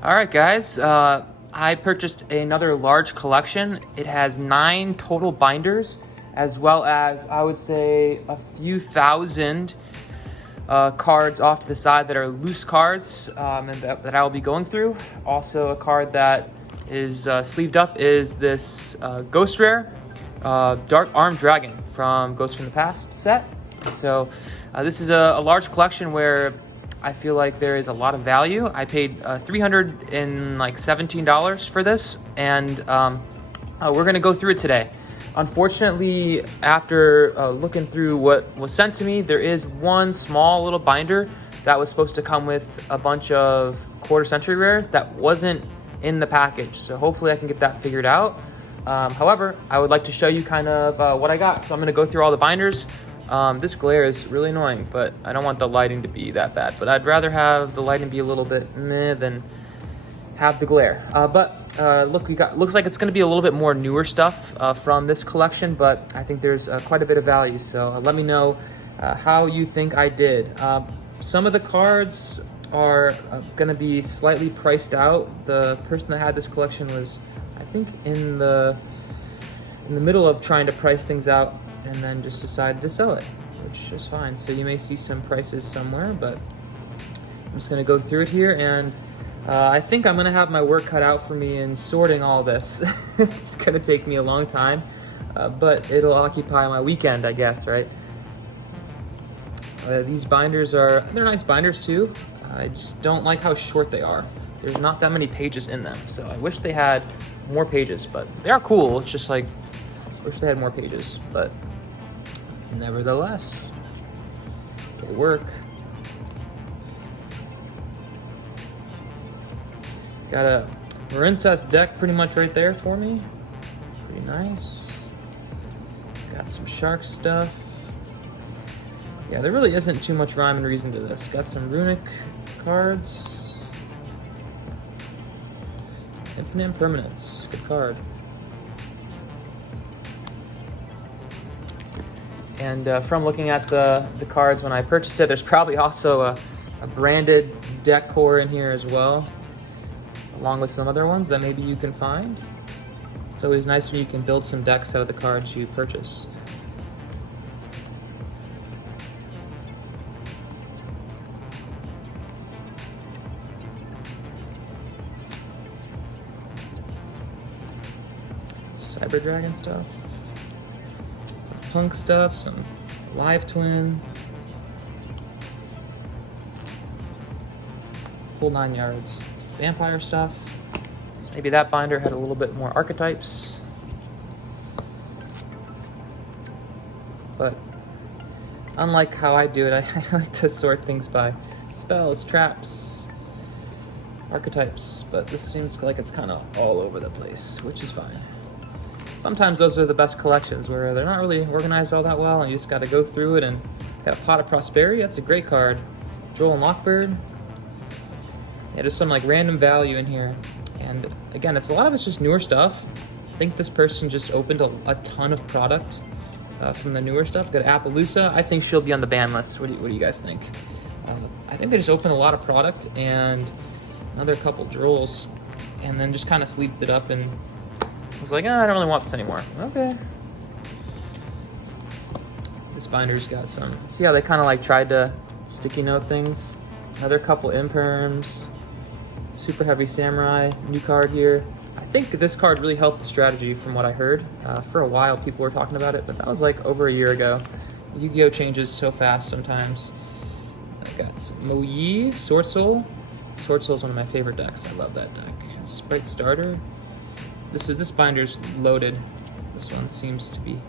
All right, guys. I purchased another large collection. It has 9 total binders, as well as, I would say, a few thousand cards off to the side that are loose cards and that I will be going through. Also, a card that is sleeved up is this Ghost Rare Dark Armed Dragon from Ghost from the Past set. So this is a large collection where I feel like there is a lot of value. I paid $317 for this, and we're gonna go through it today. Unfortunately, after looking through what was sent to me, there is one small little binder that was supposed to come with a bunch of quarter century rares that wasn't in the package. So hopefully I can get that figured out. However, I would like to show you kind of what I got. So I'm gonna go through all the binders. This glare is really annoying, but I don't want the lighting to be that bad. But I'd rather have the lighting be a little bit meh than have the glare. Look, looks like it's going to be a little bit more newer stuff from this collection, but I think there's quite a bit of value. So let me know how you think I did. Some of the cards are going to be slightly priced out. The person that had this collection was, I think, in the middle of trying to price things out, and then just decided to sell it, which is fine. So you may see some prices somewhere, but I'm just going to go through it here, and I think I'm going to have my work cut out for me in sorting all this. It's going to take me a long time, but it'll occupy my weekend, I guess, right? These binders they're nice binders too. I just don't like how short they are. There's not that many pages in them, so I wish they had more pages, but they are cool. It's just like, I wish they had more pages, but nevertheless, they work. Got a Marincess deck pretty much right there for me. Pretty nice. Got some shark stuff. Yeah, there really isn't too much rhyme and reason to this. Got some runic cards. Infinite Impermanence. Good card. And from looking at the cards when I purchased it, there's probably also a branded deck core in here as well, along with some other ones that maybe you can find. It's always nice when you can build some decks out of the cards you purchase. Cyber Dragon stuff. Some punk stuff, some live twin. Whole 9 yards. Some vampire stuff. Maybe that binder had a little bit more archetypes. But unlike how I do it, I like to sort things by spells, traps, archetypes. But this seems like it's kind of all over the place, which is fine. Sometimes those are the best collections, where they're not really organized all that well and you just got to go through it. And got a Pot of Prosperity. That's a great card. Joel and Lockbird. Yeah, there's some like random value in here. And again, a lot of it's just newer stuff. I think this person just opened a ton of product from the newer stuff. Got Appaloosa. I think she'll be on the ban list. What do you guys think? I think they just opened a lot of product and another couple Drolls, and then just kind of sleeved it up and was like, I don't really want this anymore. Okay. This binder's got some. See how they kind of like tried to sticky note things? Another couple Imperms. Super Heavy Samurai, new card here. I think this card really helped the strategy from what I heard. For a while people were talking about it, but that was like over a year ago. Yu-Gi-Oh changes so fast sometimes. I got some Mo Yi, Sword Soul. Sword Soul is one of my favorite decks. I love that deck. Sprite Starter. This binder's loaded. This one seems to be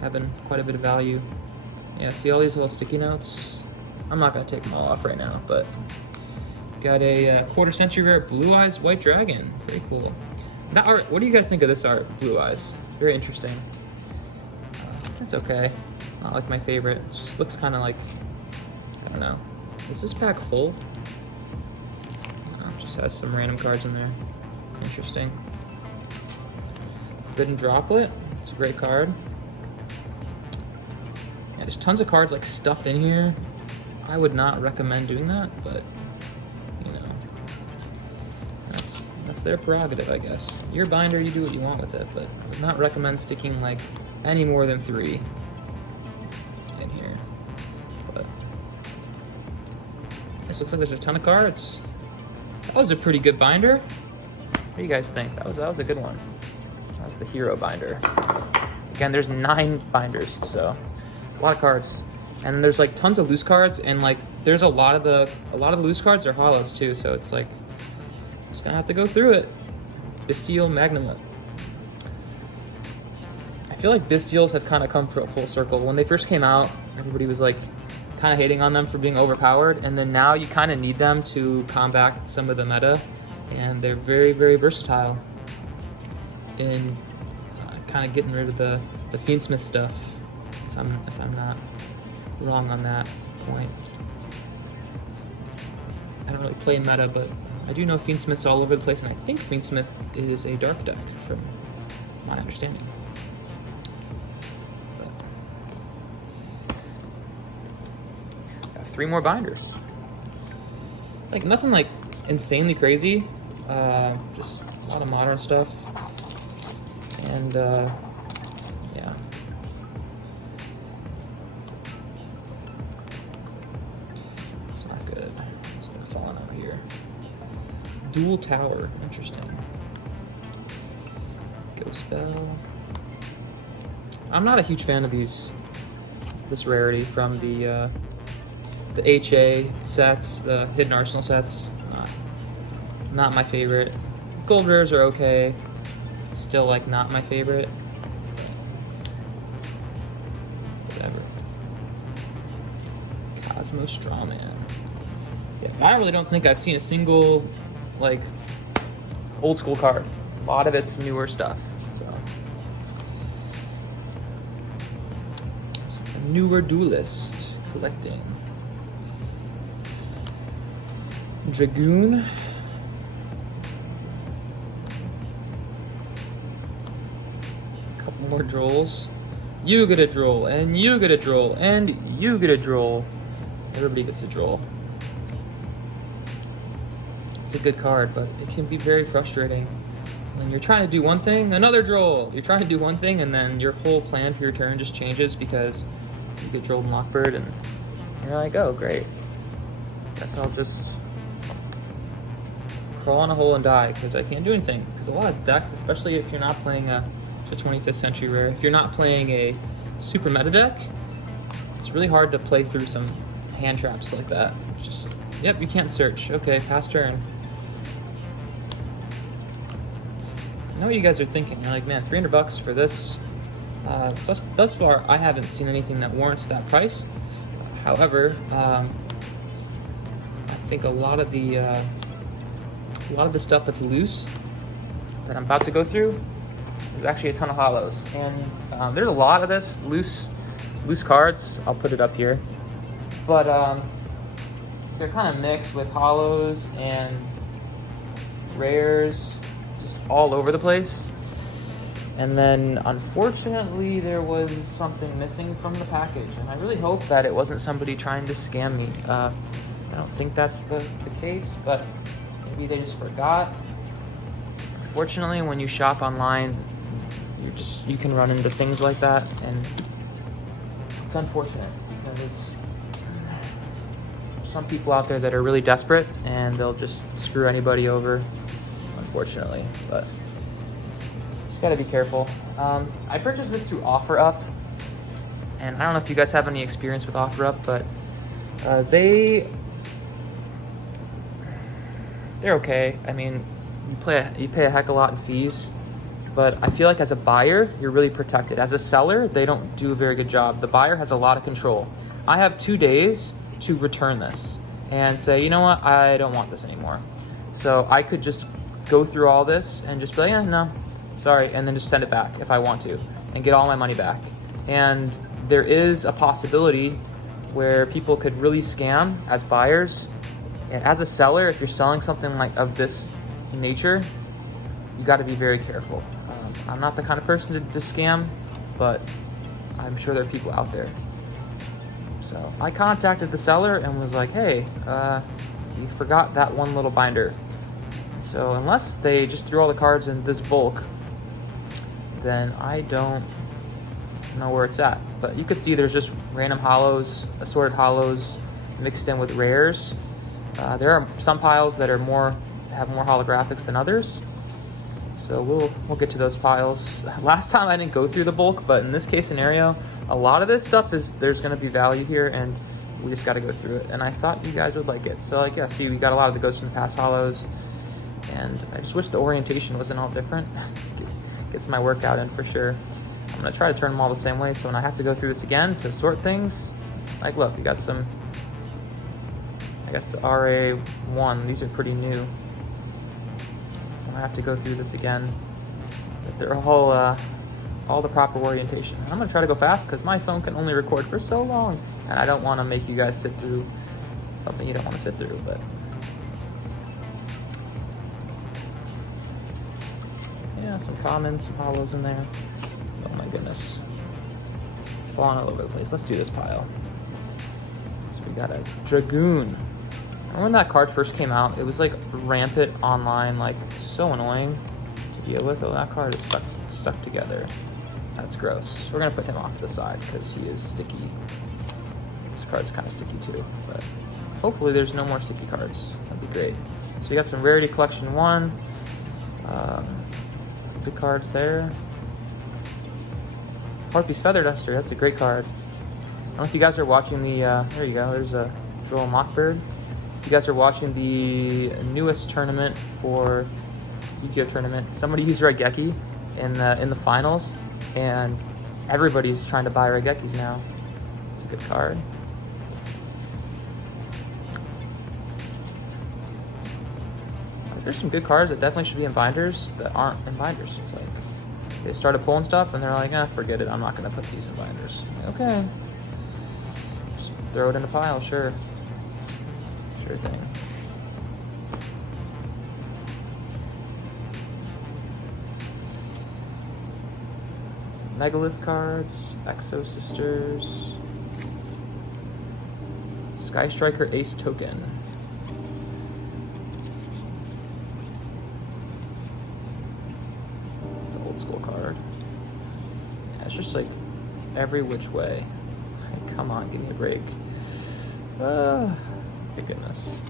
having quite a bit of value. Yeah, see all these little sticky notes? I'm not gonna take them all off right now, but got a quarter century rare Blue Eyes White Dragon. Very cool. That art, what do you guys think of this art, Blue Eyes? Very interesting. It's okay. It's not like my favorite. It just looks kind of like, I don't know. Is this pack full? No, it just has some random cards in there. Interesting. Forbidden Droplet. It's a great card. Yeah, there's tons of cards like stuffed in here. I would not recommend doing that, but you know, that's their prerogative, I guess. Your binder, you do what you want with it, but I would not recommend sticking like any more than 3 in here. But this looks like there's a ton of cards. That was a pretty good binder. What do you guys think? That was a good one. That was the hero binder. Again, there's 9 binders, so a lot of cards. And there's like tons of loose cards, and like there's a lot of the loose cards are holos too, so it's like just gonna have to go through it. Bestial Magnum. I feel like Bestials have kind of come full circle. When they first came out, everybody was like kind of hating on them for being overpowered, and then now you kind of need them to combat some of the meta, and they're very, very versatile in kind of getting rid of the Fiendsmith stuff, if I'm not wrong on that point. I don't really play meta, but I do know Fiendsmith's all over the place, and I think Fiendsmith is a dark deck from my understanding. But got 3 more binders. Like nothing like insanely crazy, just a lot of modern stuff. And yeah. It's not good. It's gonna fall out here. Dual Tower, interesting. Ghost Bell. I'm not a huge fan of this rarity from the HA sets, the Hidden Arsenal sets. Not my favorite. Gold rares are okay. Still like not my favorite. Whatever. Cosmo Strawman. Yeah, I really don't think I've seen a single like old school card. A lot of it's newer stuff. So a newer duelist collecting. Dragoon. More drolls. You get a droll, and you get a droll, and you get a droll. Everybody gets a droll. It's a good card, but it can be very frustrating when you're trying to do one thing, another droll. You're trying to do one thing, and then your whole plan for your turn just changes because you get drolled and Lockbird, and here I go. Great. Guess I'll just crawl in a hole and die because I can't do anything. Because a lot of decks, especially if you're not playing a 25th century rare. If you're not playing a super meta deck, it's really hard to play through some hand traps like that. It's just, yep, you can't search. Okay, pass turn. I know what you guys are thinking. You're like, man, $300 for this. Thus far, I haven't seen anything that warrants that price. However, I think a lot of the stuff that's loose that I'm about to go through. There's actually a ton of holos, and there's a lot of this loose cards. I'll put it up here, but they're kind of mixed with holos and rares, just all over the place. And then unfortunately there was something missing from the package, and I really hope that it wasn't somebody trying to scam me. I don't think that's the case, but maybe they just forgot. Unfortunately, when you shop online, you can run into things like that, and it's unfortunate because there's some people out there that are really desperate and they'll just screw anybody over, unfortunately. But just gotta be careful. I purchased this through OfferUp, and I don't know if you guys have any experience with OfferUp, but they're okay. I mean, you pay a heck of a lot in fees, but I feel like as a buyer, you're really protected. As a seller, they don't do a very good job. The buyer has a lot of control. I have 2 days to return this and say, you know what, I don't want this anymore. So I could just go through all this and just be like, yeah, no, sorry, and then just send it back if I want to and get all my money back. And there is a possibility where people could really scam as buyers. And as a seller, if you're selling something like of this nature, you got to be very careful. I'm not the kind of person to scam, but I'm sure there are people out there. So I contacted the seller and was like, hey, you forgot that one little binder. So unless they just threw all the cards in this bulk, then I don't know where it's at. But you can see there's just random holos, assorted holos mixed in with rares. There are some piles that have more holographics than others. So we'll get to those piles. Last time I didn't go through the bulk, but in this case scenario, a lot of this stuff there's going to be value here, and we just got to go through it. And I thought you guys would like it. So like, yeah, see, we got a lot of the Ghosts from the Past holos, and I just wish the orientation wasn't all different. Gets my workout in for sure. I'm gonna try to turn them all the same way, so when I have to go through this again to sort things, like look, we got some, I guess the RA1, these are pretty new. I have to go through this again, but they're all the proper orientation. I'm gonna try to go fast because my phone can only record for so long, and I don't want to make you guys sit through something you don't want to sit through. But yeah, some commons, some holos in there. Oh my goodness, falling all over the place. Let's do this pile. So we got a Dragoon. And when that card first came out, it was like rampant online, like so annoying to deal with. Oh, that card is stuck together. That's gross. We're gonna put him off to the side because he is sticky. This card's kind of sticky too, but hopefully there's no more sticky cards. That'd be great. So we got some Rarity Collection 1. Good cards there. Harpy's Feather Duster, that's a great card. I don't know if you guys are watching the, there you go, there's a Droll Mockbird. If you guys are watching the newest tournament for Yugioh tournament, somebody used Raigeki in the finals, and everybody's trying to buy Raigekis now. It's a good card. There's some good cards that definitely should be in binders that aren't in binders. It's like they started pulling stuff and they're like, forget it, I'm not gonna put these in binders. Okay, just throw it in a pile, sure thing. Megalith cards, Exo Sisters, Sky Striker Ace Token. It's an old school card. Yeah, it's just like every which way. Like, come on, give me a break. My goodness.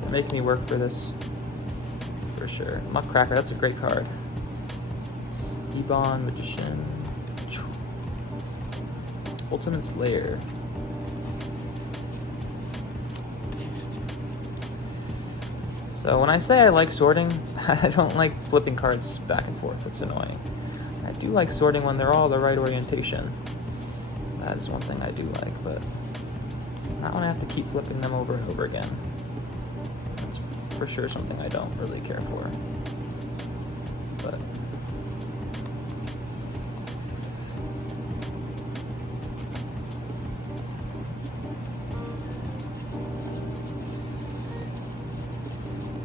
They're making me work for this. For sure. Muckracker, that's a great card. Digimon, Magician. Ultimate Slayer. So when I say I like sorting, I don't like flipping cards back and forth. It's annoying. I do like sorting when they're all the right orientation. That is one thing I do like, but not when I have to keep flipping them over and over again. That's for sure something I don't really care for. But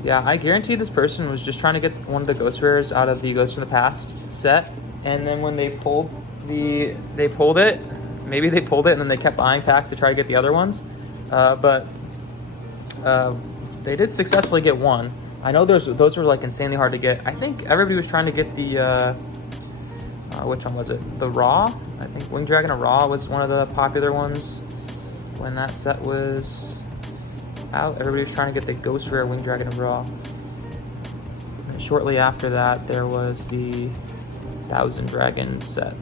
yeah, I guarantee this person was just trying to get one of the ghost rares out of the Ghost from the Past set, and then when they pulled it, maybe they pulled it and then they kept buying packs to try to get the other ones. But they did successfully get one. I know those were like insanely hard to get. I think everybody was trying to get the, which one was it? The Raw? I think Wing Dragon of Raw was one of the popular ones when that set was out. Everybody was trying to get the Ghost Rare Wing Dragon of Raw. And shortly after that, there was the Thousand Dragon set.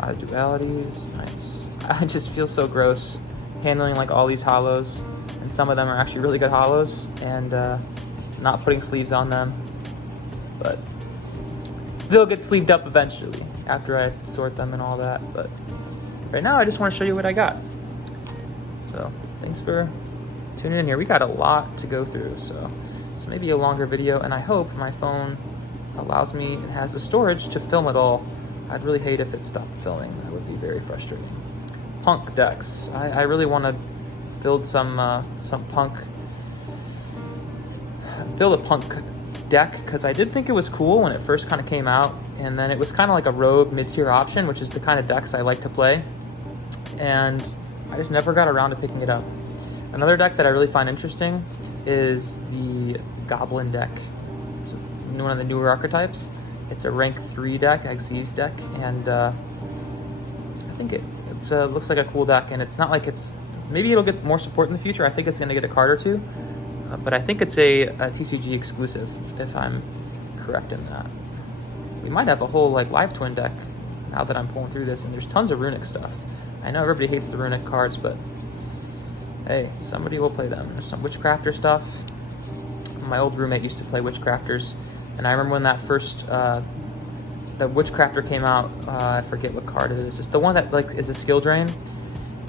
Dualities, nice. I just feel so gross handling like all these holos, and some of them are actually really good holos, and not putting sleeves on them, but they'll get sleeved up eventually after I sort them and all that. But right now I just want to show you what I got. So thanks for tuning in here. We got a lot to go through, so maybe a longer video, and I hope my phone allows me and has the storage to film it all. I'd really hate if it stopped filming. That would be very frustrating. Punk decks. I really want to build some punk. Build a punk deck, because I did think it was cool when it first kind of came out, and then it was kind of like a rogue mid-tier option, which is the kind of decks I like to play, and I just never got around to picking it up. Another deck that I really find interesting is the Goblin deck. It's one of the newer archetypes. It's a rank 3 deck, Xyz deck, and I think it looks like a cool deck, and it's not like it's, maybe it'll get more support in the future. I think it's going to get a card or two, but I think it's a TCG exclusive, if I'm correct in that. We might have a whole like live twin deck now that I'm pulling through this, and there's tons of runic stuff. I know everybody hates the runic cards, but hey, somebody will play them. There's some Witchcrafter stuff. My old roommate used to play Witchcrafters, and I remember when that first the Witchcrafter came out. I forget what card it is. It's the one that like is a skill drain,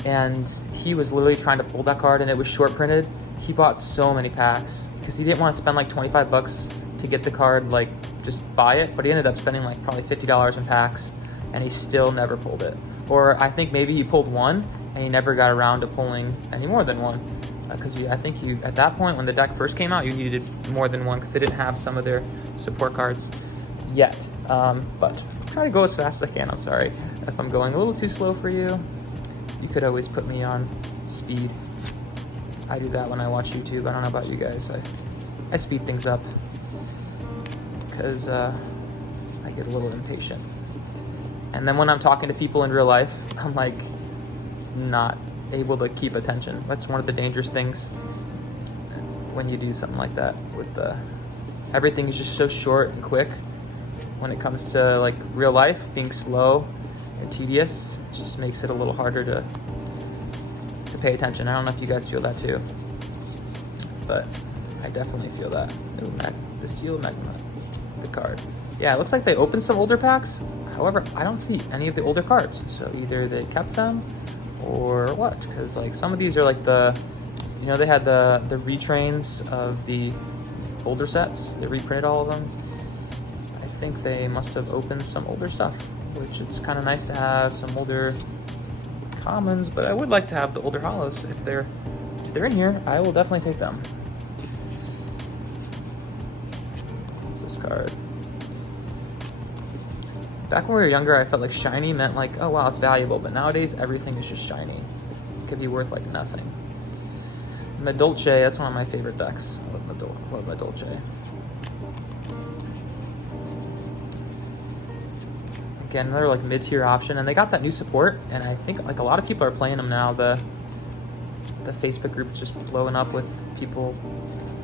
and he was literally trying to pull that card, and it was short printed. He bought so many packs because he didn't want to spend like $25 to get the card, like just buy it, but he ended up spending like probably $50 in packs, and he still never pulled it. Or I think maybe he pulled one and he never got around to pulling any more than one, because I think you, at that point when the deck first came out, you needed more than one because they didn't have some of their support cards yet. But try to go as fast as I can. I'm sorry if I'm going a little too slow for you. You could always put me on speed. I do that when I watch YouTube. I don't know about you guys. I speed things up because I get a little impatient. And then when I'm talking to people in real life, I'm like not able to keep attention. That's one of the dangerous things when you do something like that. With everything is just so short and quick. When it comes to like real life, being slow and tedious, it just makes it a little harder to pay attention. I don't know if you guys feel that too, but I definitely feel that. Ooh, the Steel Magma, the card. Yeah, it looks like they opened some older packs. However, I don't see any of the older cards. So either they kept them or what? Because like some of these are like the, you know, they had the retrains of the older sets. They reprinted all of them. I think they must have opened some older stuff, which it's kind of nice to have some older commons, but I would like to have the older holos. If they're in here, I will definitely take them. What's this card? Back when we were younger, I felt like shiny meant like, oh wow, it's valuable, but nowadays everything is just shiny. It could be worth like nothing. Medolce, that's one of my favorite decks. I love Medolce. Again, another like mid-tier option, and they got that new support, and I think like a lot of people are playing them now. The Facebook group is just blowing up with people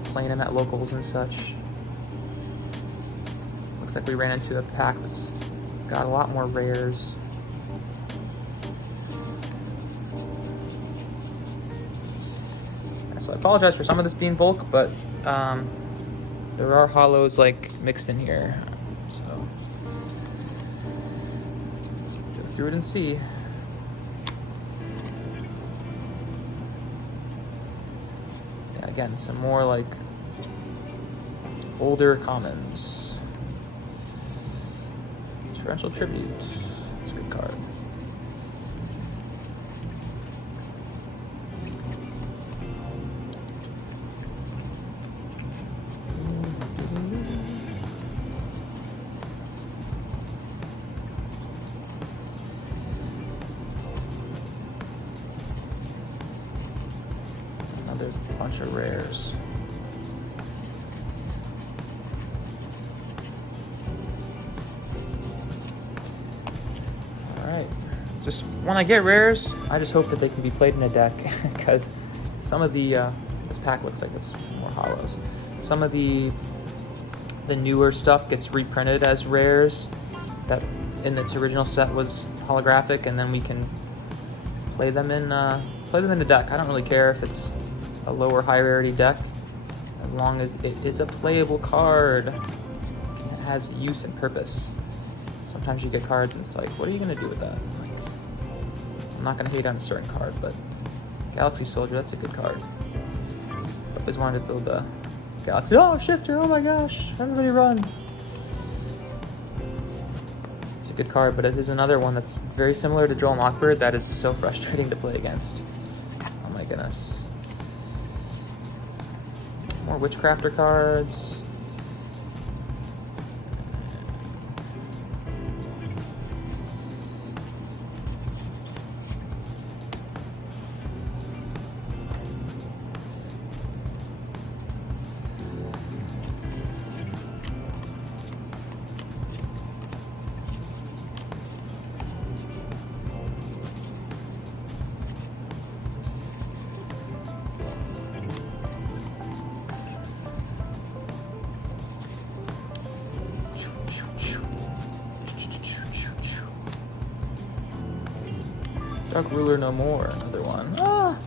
playing them at locals and such. Looks like we ran into a pack that's got a lot more rares. So I apologize for some of this being bulk, but there are holos like mixed in here, so go through it and see. Yeah, again, some more like older commons. Torrential Tribute, it's a good card. Another bunch of rares. Just when I get rares, I just hope that they can be played in a deck, because some of the this pack looks like it's more holos. Some of the newer stuff gets reprinted as rares that in its original set was holographic, and then we can play them in a deck. I don't really care if it's a low or high rarity deck, as long as it is a playable card. It has use and purpose. Sometimes you get cards and it's like, what are you gonna do with that? Like, I'm not gonna hate on a certain card, but Galaxy Soldier, that's a good card. I always wanted to build a Galaxy. Oh, Shifter! Oh my gosh! Everybody run! It's a good card, but it is another one that's very similar to Joel Mockbird that is so frustrating to play against. Oh my goodness. More Witchcrafter cards. Dark Ruler no more. Another one. Ah.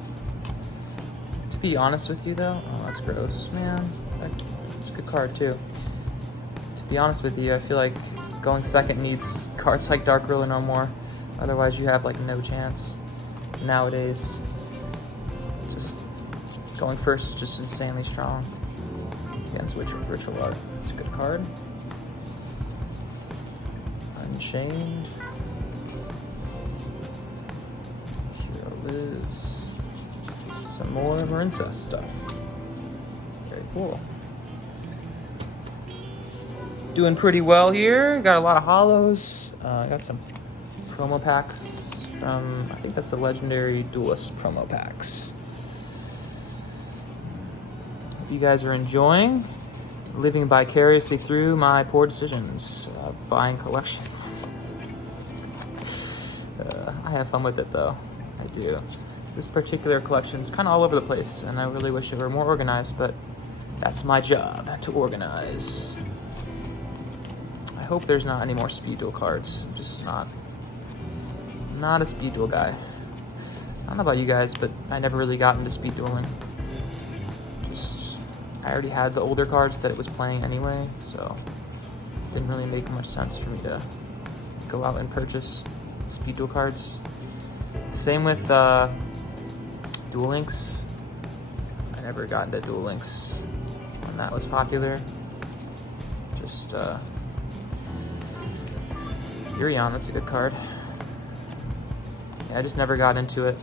To be honest with you though, oh that's gross, man. That's a good card too. To be honest with you, I feel like going second needs cards like Dark Ruler no more. Otherwise you have like no chance nowadays. Just going first is just insanely strong against Ritual Art. It's a good card. Unchained. Hero lives. Some more Marincess stuff. Very cool. Doing pretty well here. Got a lot of holos. Got some promo packs from, I think that's the Legendary Duelist promo packs. Hope you guys are enjoying living vicariously through my poor decisions, buying collections. I have fun with it though, I do. This particular collection is kind of all over the place and I really wish it were more organized, but that's my job, to organize. I hope there's not any more speed duel cards. I'm just not a speed duel guy. I don't know about you guys, but I never really got into speed dueling. I already had the older cards that it was playing anyway, so it didn't really make much sense for me to go out and purchase speed duel cards. Same with Duel Links. I never got into Duel Links when that was popular. Just Yugioh, that's a good card. Yeah, I just never got into it.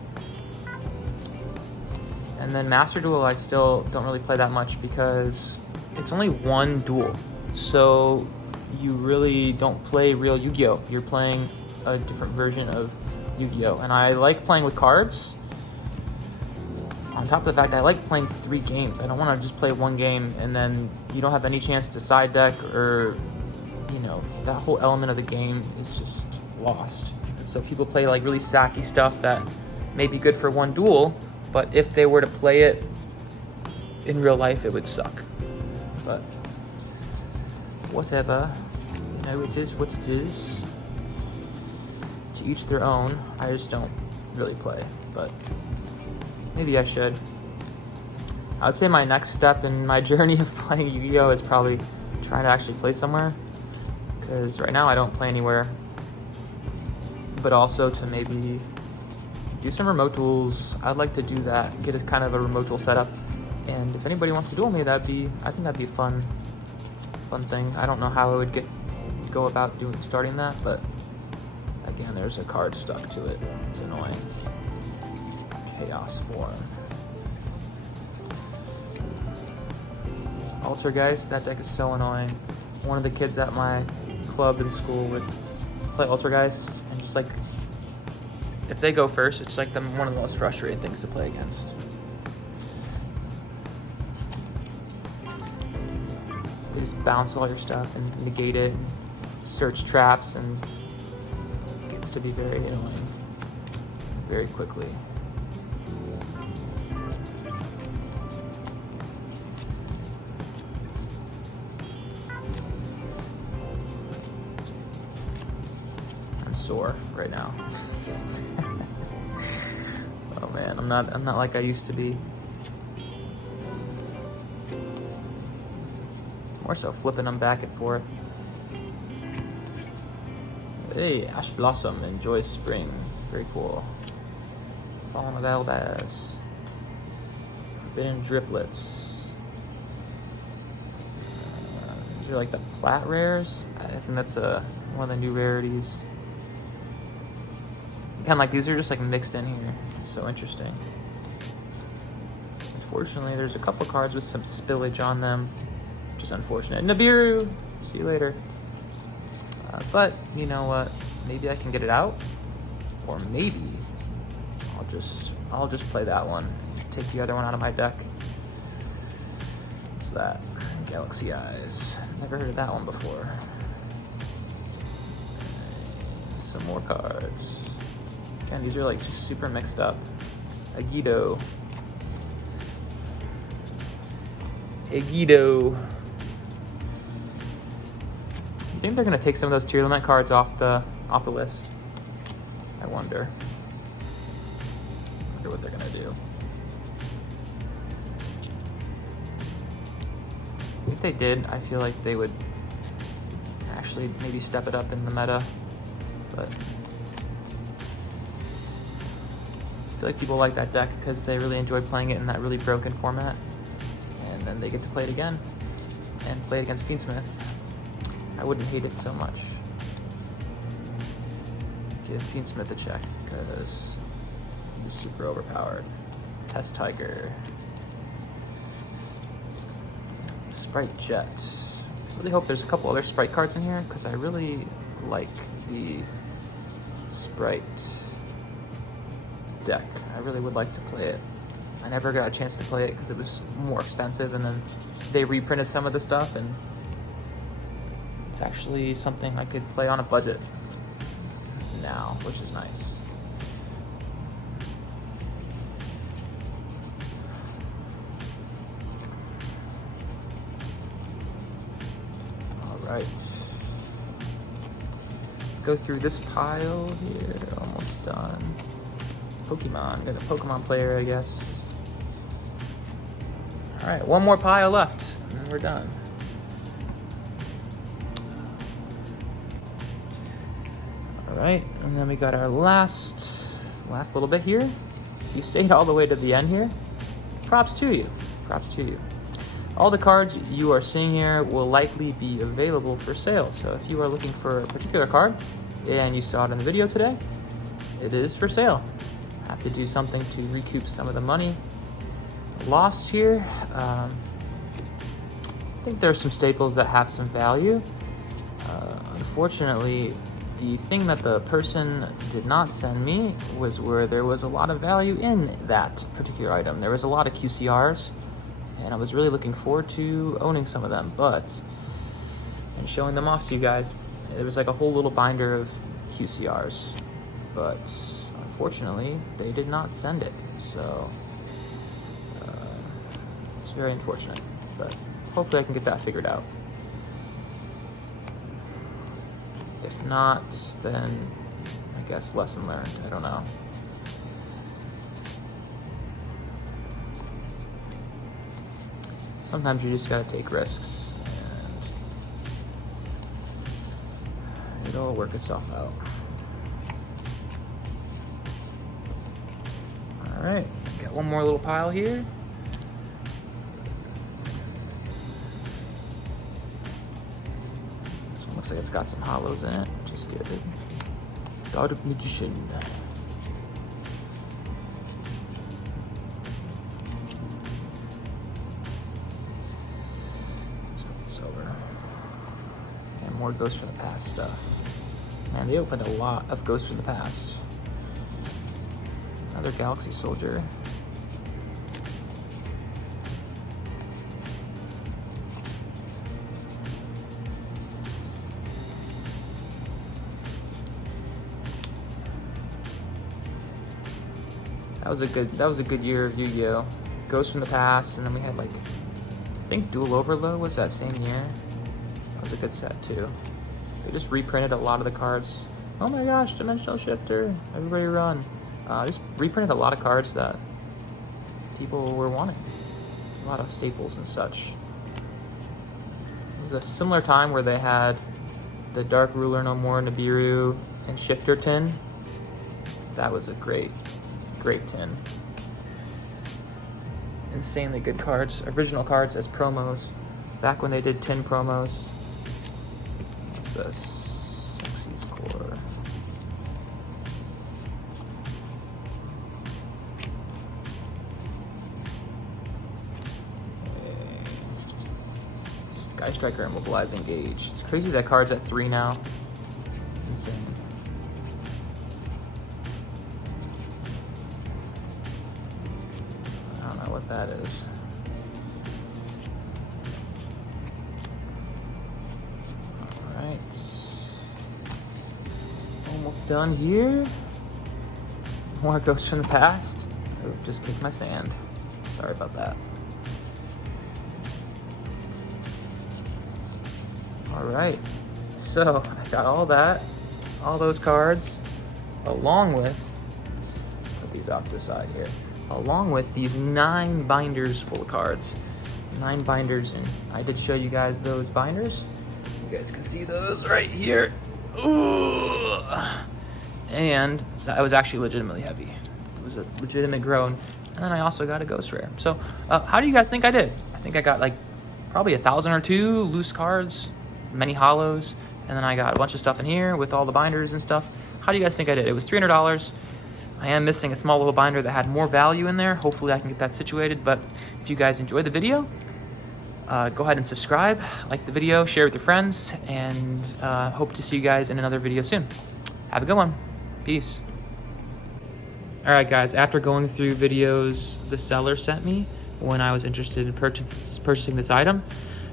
And then Master Duel, I still don't really play that much because it's only one duel. So you really don't play real Yu-Gi-Oh! You're playing a different version of Yu-Gi-Oh! And I like playing with cards. On top of the fact, I like playing 3 games. I don't want to just play 1 game and then you don't have any chance to side deck or, you know, that whole element of the game is just lost. And so people play like really sacky stuff that may be good for 1 duel, but if they were to play it in real life, it would suck. But whatever, you know, it is what it is. To each their own. I just don't really play, but maybe I should. I would say my next step in my journey of playing Yu-Gi-Oh! Is probably trying to actually play somewhere, because right now I don't play anywhere. But also to maybe do some remote duels. I'd like to do that, get a kind of a remote duel setup. And if anybody wants to duel me, I think that'd be a fun thing. I don't know how I would go about starting that, but again, there's a card stuck to it. It's annoying. Chaos form. Altergeist, that deck is so annoying. One of the kids at my club in school would play Altergeist, and just like, if they go first, it's like one of the most frustrating things to play against. You just bounce all your stuff and negate it, search traps, and it gets to be very annoying very quickly. I'm sore right now. Oh man, I'm not like I used to be. It's more so flipping them back and forth. Hey, Ash Blossom, enjoy spring. Very cool. Fallen of Albaz. Forbidden Driplets. These are like the plat rares. I think that's one of the new rarities. Again, like these are just like mixed in here. It's so interesting. Unfortunately, there's a couple cards with some spillage on them, which is unfortunate. Nibiru, see you later. But you know what? Maybe I can get it out, or maybe I'll just play that one. Take the other one out of my deck. What's that? Galaxy Eyes. Never heard of that one before. Some more cards. Again, these are like just super mixed up. Yugioh. You think they're gonna take some of those tier limit cards off the list? I wonder. wonder what they're gonna do. If they did, I feel like they would actually maybe step it up in the meta, but I feel like people like that deck because they really enjoy playing it in that really broken format, and then they get to play it again and play it against Fiendsmith. I wouldn't hate it so much. Give Fiendsmith a check because he's super overpowered. Test Tiger. Sprite Jet. I really hope there's a couple other Sprite cards in here because I really like the Sprite deck. I really would like to play it. I never got a chance to play it because it was more expensive, and then they reprinted some of the stuff, and it's actually something I could play on a budget now, which is nice. Right. Let's go through this pile here. Almost done. Pokemon. Got a Pokemon player, I guess. Alright, one more pile left, and then we're done. Alright, and then we got our last little bit here. You stayed all the way to the end here. Props to you. Props to you. All the cards you are seeing here will likely be available for sale. So if you are looking for a particular card and you saw it in the video today, it is for sale. Have to do something to recoup some of the money lost here. I think there are some staples that have some value. Unfortunately, the thing that the person did not send me was where there was a lot of value in that particular item. There was a lot of QCRs, and I was really looking forward to owning some of them, and showing them off to you guys. It was like a whole little binder of QCRs, but unfortunately, they did not send it. So it's very unfortunate, but hopefully I can get that figured out. If not, then I guess lesson learned. I don't know. Sometimes you just gotta take risks, and it'll work itself out. All right, got one more little pile here. This one looks like it's got some holos in it, which is good. God of Magician. More Ghosts from the Past stuff. Man, they opened a lot of Ghosts from the Past. Another Galaxy Soldier. That was a good year of Yu-Gi-Oh! Ghosts from the Past, and then we had like, I think Dual Overload was that same year. That was a good set too. They just reprinted a lot of the cards. Oh my gosh, Dimensional Shifter! Everybody run! Just reprinted a lot of cards that people were wanting. A lot of staples and such. It was a similar time where they had the Dark Ruler No More Nibiru and Shifter tin. That was a great tin. Insanely good cards. Original cards as promos. Back when they did tin promos. What's this? Xyz Core. Sky Striker Immobilize Engage. It's crazy that card's at 3 now. Insane. I don't know what that is. Alright. Almost done here. More Ghosts from the Past. Oh, just kicked my stand. Sorry about that. Alright, so I got all that, all those cards, along with Put these off to the side here. Along with these 9 binders full of cards. 9 binders, and I did show you guys those binders. You guys can see those right here. Ooh. And that was actually legitimately heavy. It was a legitimate groan. And then I also got a ghost rare. So how do you guys think I did? I think I got like probably 1,000 or 2 loose cards, many holos, and then I got a bunch of stuff in here with all the binders and stuff. How do you guys think I did? It was $300. I am missing a small little binder that had more value in there. Hopefully I can get that situated. But if you guys enjoyed the video, go ahead and subscribe, like the video, share with your friends, and hope to see you guys in another video soon. Have a good one. Peace. All right, guys, after going through videos the seller sent me when I was interested in purchasing this item,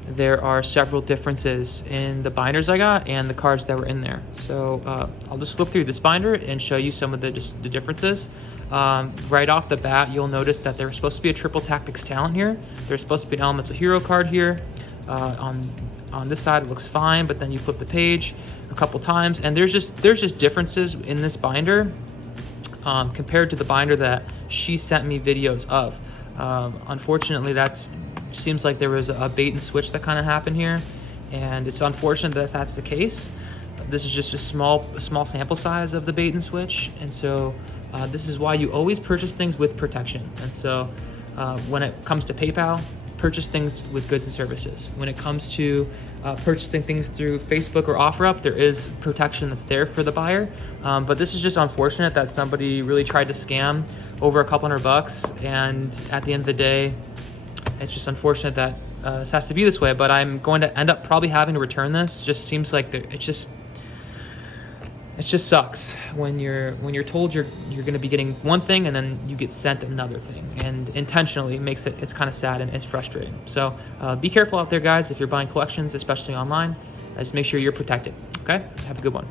there are several differences in the binders I got and the cards that were in there. So I'll just flip through this binder and show you some of the differences. Right off the bat, you'll notice that there's supposed to be a triple tactics talent here. There's supposed to be an elemental hero card here. On this side, it looks fine, but then you flip the page a couple times, and there's just differences in this binder compared to the binder that she sent me videos of. Unfortunately, seems like there was a bait and switch that kind of happened here, and it's unfortunate that that's the case. This is just a small sample size of the bait and switch, and so this is why you always purchase things with protection. And so when it comes to PayPal, purchase things with goods and services. When it comes to purchasing things through Facebook or OfferUp, there is protection that's there for the buyer. But this is just unfortunate that somebody really tried to scam over a couple $100, and at the end of the day, it's just unfortunate that this has to be this way. But I'm going to end up probably having to return this. It just seems like it just sucks when you're told you're going to be getting one thing and then you get sent another thing, and intentionally it's kind of sad and it's frustrating. So be careful out there, guys. If you're buying collections, especially online, just make sure you're protected. Okay, have a good one.